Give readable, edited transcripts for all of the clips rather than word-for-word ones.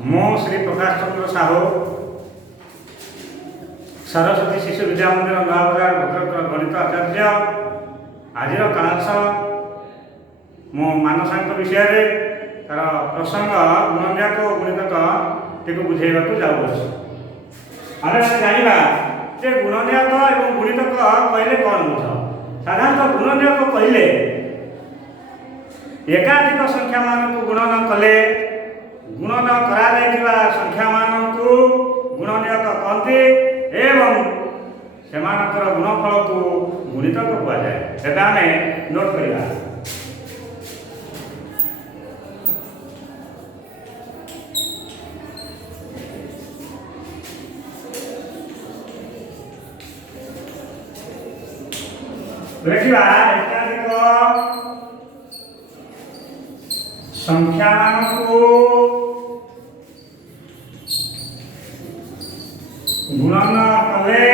ମୁଁ ଶ୍ରୀ ପ୍ରକାଶ ଚନ୍ଦ୍ର ସାହୁ ସରସ୍ୱତୀ ଶିଶୁ ବିଦ୍ୟା ମନ୍ଦିର ନୂଆବଜାର ଭଦ୍ରକର ଗଣିତ ଆଚାର୍ଯ୍ୟ। ଆଜିର କ୍ଲାସ ମୁଁ ମାନସାଙ୍କ ବିଷୟରେ ତାର ପ୍ରସଙ୍ଗ ଗୁଣନ୍ୟାକ ଓ ଗୁଣିତକଟିକୁ ବୁଝାଇବାକୁ ଯାଉଅଛି। ଆମେ ଜାଣିବା ଯେ ଗୁଣନ୍ୟାକ ଏବଂ ଗୁଣିତକ କହିଲେ କ'ଣ ବୁଝ? ସାଧାରଣତଃ ଗୁଣନ୍ୟାକ କହିଲେ ଏକାଧିକ ସଂଖ୍ୟାମାନଙ୍କୁ ଗୁଣନ କଲେ ଗୁଣନ କରାଯାଇଥିବା ସଂଖ୍ୟାମାନଙ୍କୁ ଗୁଣନୀୟକ କହନ୍ତି ଏବଂ ସେମାନଙ୍କର ଗୁଣଫଳକୁ ଗୁଣିତକ କୁହାଯାଏ। ଏବେ ଆମେ ନୋଟ୍ କରିବା। ଦେଖିବା ଏକାଧିକ ସଂଖ୍ୟାମାନଙ୍କୁ ଗୁଣନ କଲେ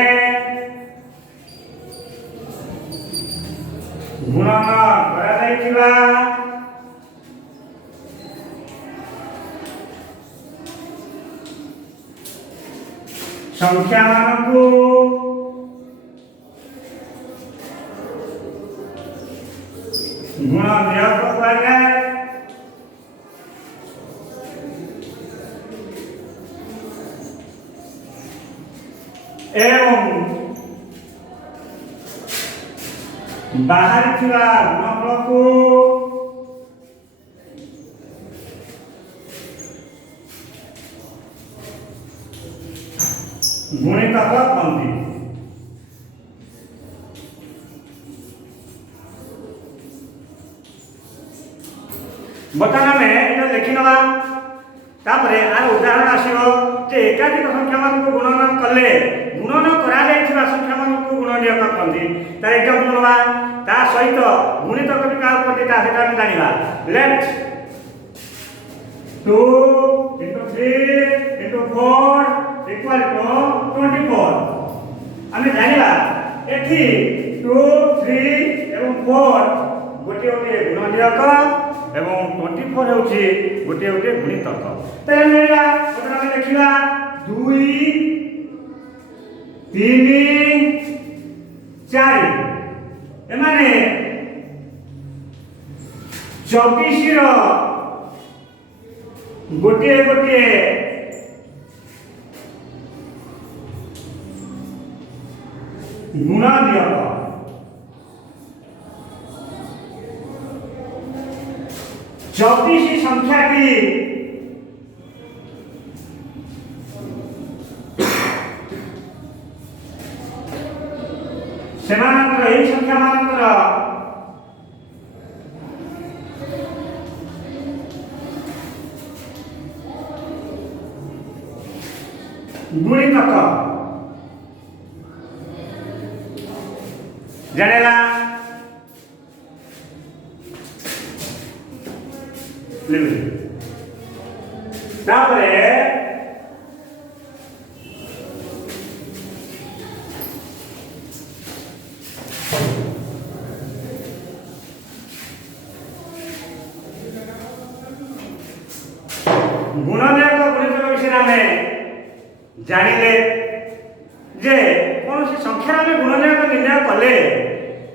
ଗୁଣନ କରାଯାଇଥିବା ସଂଖ୍ୟାମାନଙ୍କୁ ଗୁଣନୀୟକ କୁହାଯାଏ। ଏବଂ ବାହାରିଥିବା ଗୁଣଫଳକୁ ଗୁଣିତକ କହନ୍ତି। ବର୍ତ୍ତମାନ ଆମେ ଏଇଟା ଲେଖିନେବା। ତାପରେ ଆର ଉଦାହରଣ ଆସିବ ଯେ ଏକାଧିକ ସଂଖ୍ୟାମାନଙ୍କୁ ଗୁଣନ କଲେ ଗୁଣନ କରାଯାଇଥିବା ସଂଖ୍ୟାମାନଙ୍କୁ ଗୁଣନୀୟକ କହନ୍ତି। ତାର ଏକ୍ସାମ୍ପଲ ନେବା। ତା ସହିତ ଗୁଣିତକ ବି କାହାକୁ କହନ୍ତି ତା ସେଟା ଆମେ ଜାଣିବା। ଲେଟ୍ 2 × 3 × 4 = 24। ଆମେ ଜାଣିବା ଏଠି 2, 3 ଏବଂ 4 ଗୋଟିଏ ଗୋଟିଏ ଗୁଣନୀୟକ ଏବଂ 24 ହେଉଛି ଗୋଟିଏ ଗୋଟିଏ ଗୁଣିତକ। ତାହେଲେ ମିଳିଲା। ଆମେ ଦେଖିବା 2, 3, 4 ଏମାନେ 24ର ଗୋଟିଏ ଗୋଟିଏ ଗୁଣନୀୟକ। ଚବିଶ ସଂଖ୍ୟାଟି ସେମାନଙ୍କର ଏହି ସଂଖ୍ୟାମାନଙ୍କର ଗୁଣିତକ ଜାଣିଲା। ତାପରେ ଗୁଣନୀୟକ ଗୁଣିତକ ବିଷୟରେ ଆମେ ଜାଣିଲେ ଯେ କୌଣସି ସଂଖ୍ୟାର ଆମେ ଗୁଣନୀୟକ ନିର୍ଣ୍ଣୟ କଲେ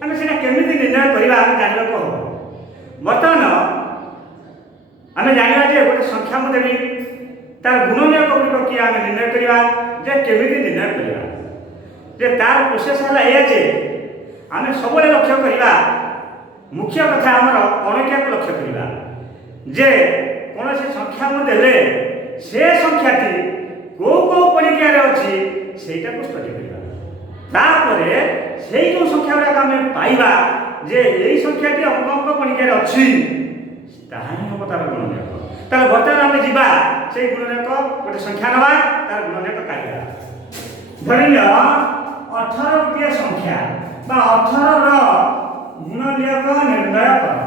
ଆମେ ସେଟା କେମିତି ନିର୍ଣ୍ଣୟ କରିବା ଆମେ ଜାଣିବାକୁ ହେବ। ବର୍ତ୍ତମାନ ଆମେ ଜାଣିବା ଯେ ଗୋଟେ ସଂଖ୍ୟା ମୁଁ ଦେବି ତାର ଗୁଣନୀୟକ ଗୁଡ଼ିକ କିଏ ଆମେ ନିର୍ଣ୍ଣୟ କରିବା ଯେ କେମିତି ନିର୍ଣ୍ଣୟ କରିବା ଯେ ତାର ପ୍ରୋସେସ ହେଲା ଏଇଆ ଯେ ଆମେ ସବୁବେଳେ ଲକ୍ଷ୍ୟ କରିବା ମୁଖ୍ୟ କଥା ଆମର ଅଣକିଆକୁ ଲକ୍ଷ୍ୟ କରିବା ଯେ କୌଣସି ସଂଖ୍ୟା ମୁଁ ଦେଲେ ସେ ସଂଖ୍ୟାଟି କେଉଁ କେଉଁ ପଣିକିଆରେ ଅଛି ସେଇଟାକୁ ଷ୍ଟଡି କରିବା। ତାପରେ ସେଇ ଯେଉଁ ସଂଖ୍ୟା ଗୁଡ଼ାକ ଆମେ ପାଇବା ଯେ ଏଇ ସଂଖ୍ୟାଟି ଅଙ୍କ ଅଙ୍କ ପଣିକିଆରେ ଅଛି ତାହା ହିଁ ହେବ ତାର ଗୁଣନୀୟକ। ତାହେଲେ ବର୍ତ୍ତମାନ ଆମେ ଯିବା ସେଇ ଗୁଣନୀୟକ ଗୋଟେ ସଂଖ୍ୟା ନେବା ତାର ଗୁଣନୀୟକ କାଢ଼ିବା। ଧରିନିଅ 18 ଗୋଟିଏ ସଂଖ୍ୟା ବା 18ର ଗୁଣନୀୟକ ନିର୍ଣ୍ଣୟ କର।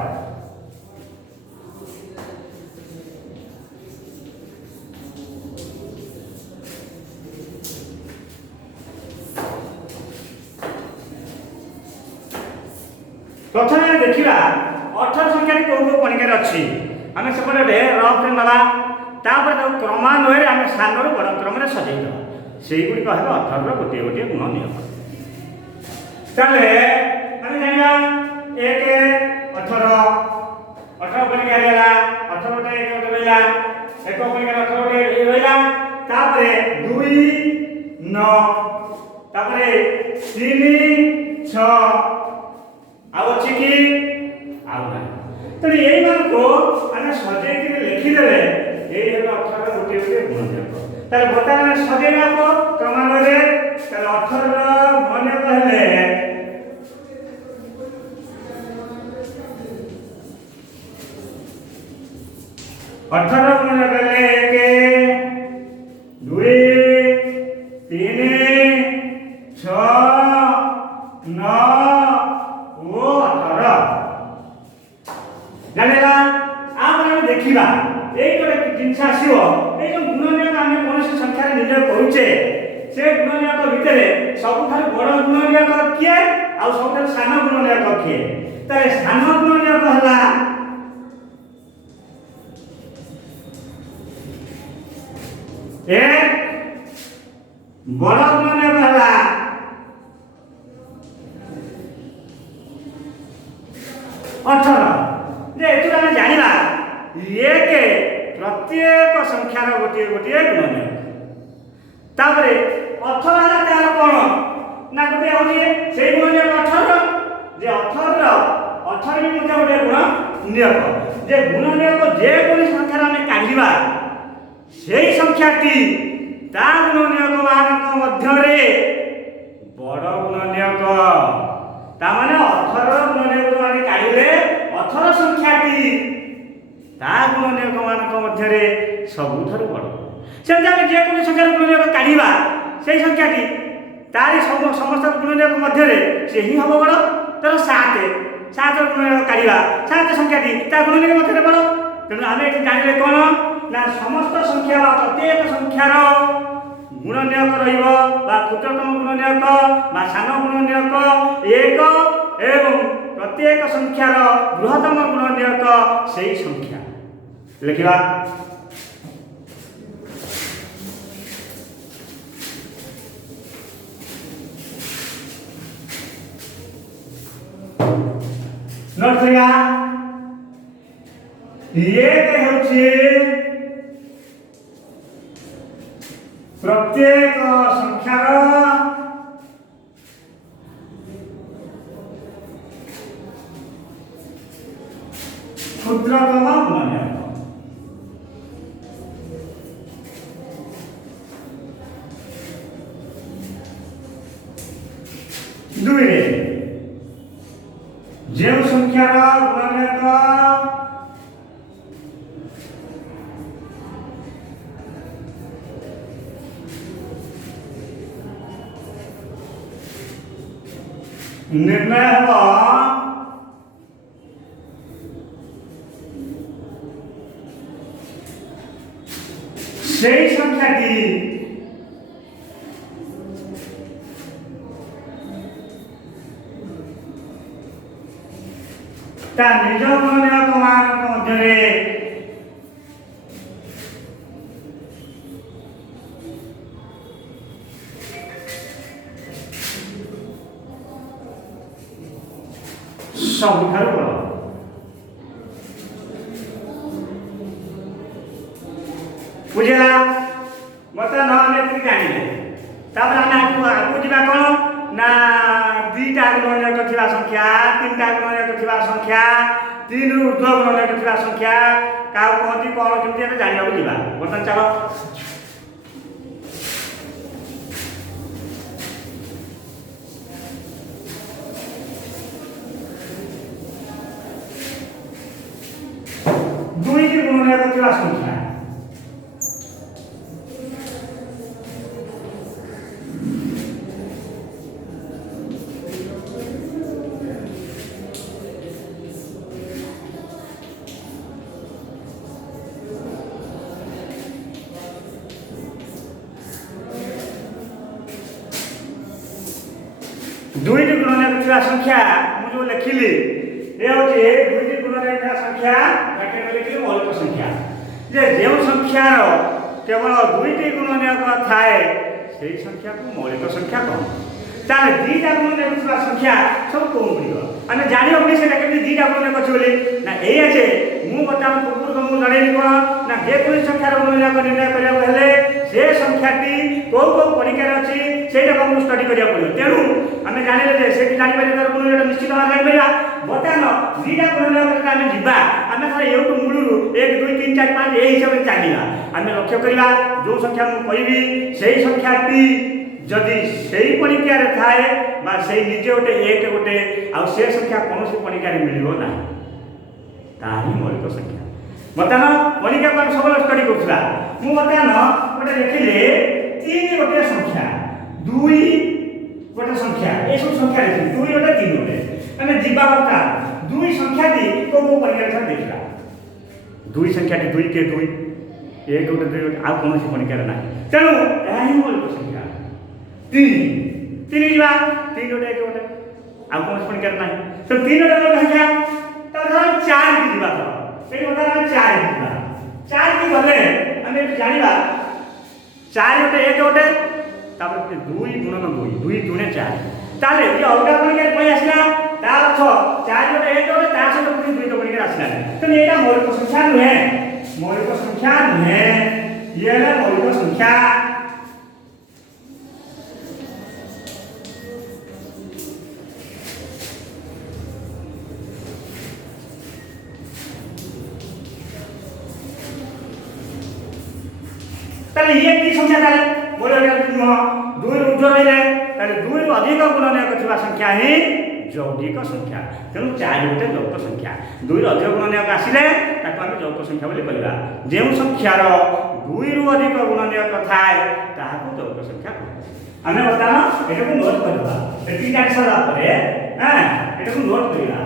प्रथम देखा 18 संख्या कौ कौ पणिकार अच्छी आम सेपटे रफ नेबा तापर क्रमान्वये आम सानू बड़ क्रम सजैद से गुड़िक है 18 गोटे गोटे गुण नियम। चले आम जाना 1 18 18 परिका रहा 18 गोटे 1 गोटे रहा 1 परिका 18 गोटे रहा तापर 2 9 तापर 3 6 आउ अच्छी कि आउ ना तेणु यही मान को आम सजे लिखिदे ये 18 गोटे गोटे गुण नियम। ताले बर्तमान सजेना को क्रमान्वये 18 गुण नियम हेले 18 गुण गले 1 2 3 6 9 ओ 18 जानेला आम देखिबा एक जिनस आसो ये जो गुण नियम आम कौन संख्या निर्णय करुचे से गुण नियम भितर सबुठ बड़ गुण नियम किए आ सब सान गुण नियम किए ताले सान गुण नियम है एक बड़ गुण नियम है 18 जे एतु आम जानिबा एक प्रत्येक संख्यार गोटे गोटे गुण नियम तापर 18 तार कौन ना गोटे हूँ से गुण नियम 18 जे 18 भी गोटे गुण नियम जे गुण नियम जेको संख्यार आम काढ़ा से संख्याटी ता गुण नियम मान मध्य बड़ गुण नियम ताने 18 गुण नियम आम काढ़े 18 संख्याटी ता गुण नियम मान मध्य सबुठ बड़ से जेको संख्यार गुण नियम काढ़ा से संख्याटी तारी समस्त गुण नियम मध्य से ही हम बड़ तर 7 गुण नियम काढ़ा 7 संख्याटी ता गुण नियम मध्य बड़ तेणु आम ये जानले कौन ना समस्त संख्या प्रत्येक संख्यार गुण नियम क्षुद्रतम गुण नियम सान गुण नियम 1 एवं प्रत्येक संख्यार बृहत्तम गुण नियम से संख्या लिखा नोट करिया ये होची प्रत्येक संख्यार क्षुद्रतम गुण नियम 2 जो संख्यार गुण नियम निर्णय हवा से संख्याटी ता निज गुण नियम मान मध्य सबुठार बड़ बुझेगा बर्तमान हम ये जाने आगे आगे जा कौन ना 2टा गुण नियम थी संख्या 3टा गुण नियम थी संख्या 3 रु ऊर्ध्व गुण नियम थी संख्या क्या कहती कौन केमती जानवा जा बर्तमान चलो दुईटी गुण नियम थी संख्या दुईटी गुण नियम थी संख्या मुझे लिखिली ये हूँ दुईटी गुण नियम संख्या लिखिली मौलिक संख्या जे जो संख्यार केवल दुईटी गुणनीयक थाए से संख्या को मौलिक संख्या कहते तार दीटा गुणनीयक संख्या सब कौन गुड़िक आम जानवे से दीटा गुणनीयक अच्छे बोली ना ये जे मुझे बर्तमान पूर्व तुमको जनइबी कौन ना जेको संख्यार गुणनीयक निर्णय करने से संख्याटी कौ कौ परीक्षार अच्छी से स्टडी करा पड़ो तेणु आम जाने से जानपर तार गुणनीयक निश्चित भाव जानपर बर्तमान दीटा गुणनीयक आम जा आम थोड़ा एवं मूलू 1 2 3 4 5 ये हिसाब से चलना आम लक्ष्य करवा जो संख्या मुझे कहि से संख्याटी जदि से परीक्षार थाए से निजे गोटे एक गोटे से संख्या कौन सी परीक्षार मिल ना ताही मौलिक संख्या बर्तमान परीक्षा को सब स्टडी करा मुझे बर्तमान गोटे देखिले 3 गोटे संख्या 2 गोटे संख्या ये सब संख्या देखिए 2 गोटे 3 गोटे मैंने जीवा बर्तमान 2 संख्याटी कौ कौ परीक्षा देखा 2 संख्याटी 2 के 2 1 गोटे 2 गोटे आ कौन सी परीक्षार ना तेणु यह मौलिक संख्या 3 जीवा 3 गोटे 1 गोटे आ कौन सी परीक्षार ना तो 3 गोटे मौलिक संख्या तो 4 की जीवा तो ये बता 4 की जीवा 4 की गले आम जाना 4 गोटे 1 गोटे तापर 2 गुणन 2 2 गुणे 4 ताले ये अलग परीक्षा कोई आसला ता अर्थ 4 गोटे 1 गोटे ता सहित पुणी 2 परीक्षा आसला तो एटा मौलिक संख्या नुहे मौलिक संख्या नुहे ये मौलिक संख्या ताले ये की संख्या ताले बोले 2 ऊर्ध्व रहिले ताले 2 रु अधिक गुणनीयक थिबा संख्या ही यौगिक संख्या तेणु 4 गोटे यौगिक संख्या 2 रु अधिक गुणनीयक आसिले ताको आम यौगिक संख्या बोली कहबा जे संख्यार 2 रु अधिक गुणनीयक थाए ताहाको यौगिक संख्या आमे बर्तमान एटा को नोट करबा एटी काट सारा परे हां एटा को नोट करिया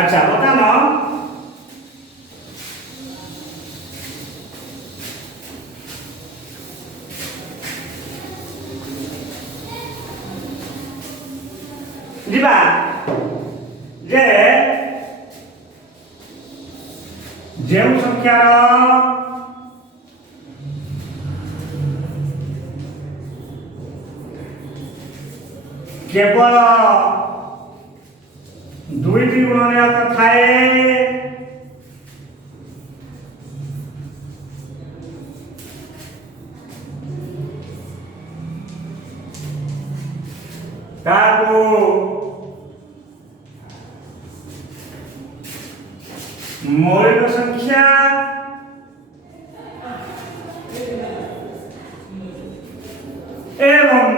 अच्छा बताना जीवा जे जो संख्यार केवल 2टी गुणनीयक थाए ताको मौलिक संख्या एवं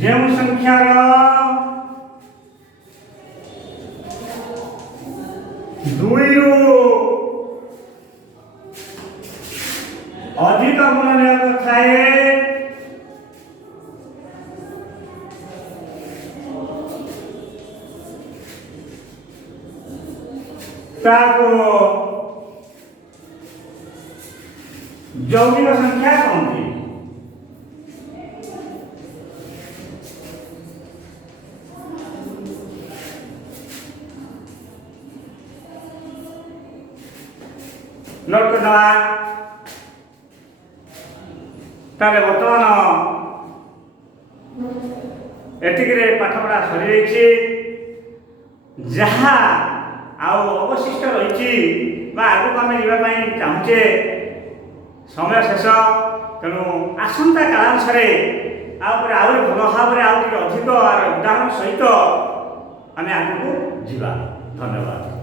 जो संख्यार 2 रु अधिक गुणनीयक थाए ताको यौगिक संख्या कहते नोट करदवा ताले बर्तमान एतिके पाठपढ़ा सरी जाइए जहाँ आउ अवशिष्ट रही आगक आम जावाई चाहूचे समय शेष तेणु आसंता कालांशरे आहरी भल भाव में अधिक उदाहरण सहित आम आगक जा धन्यवाद।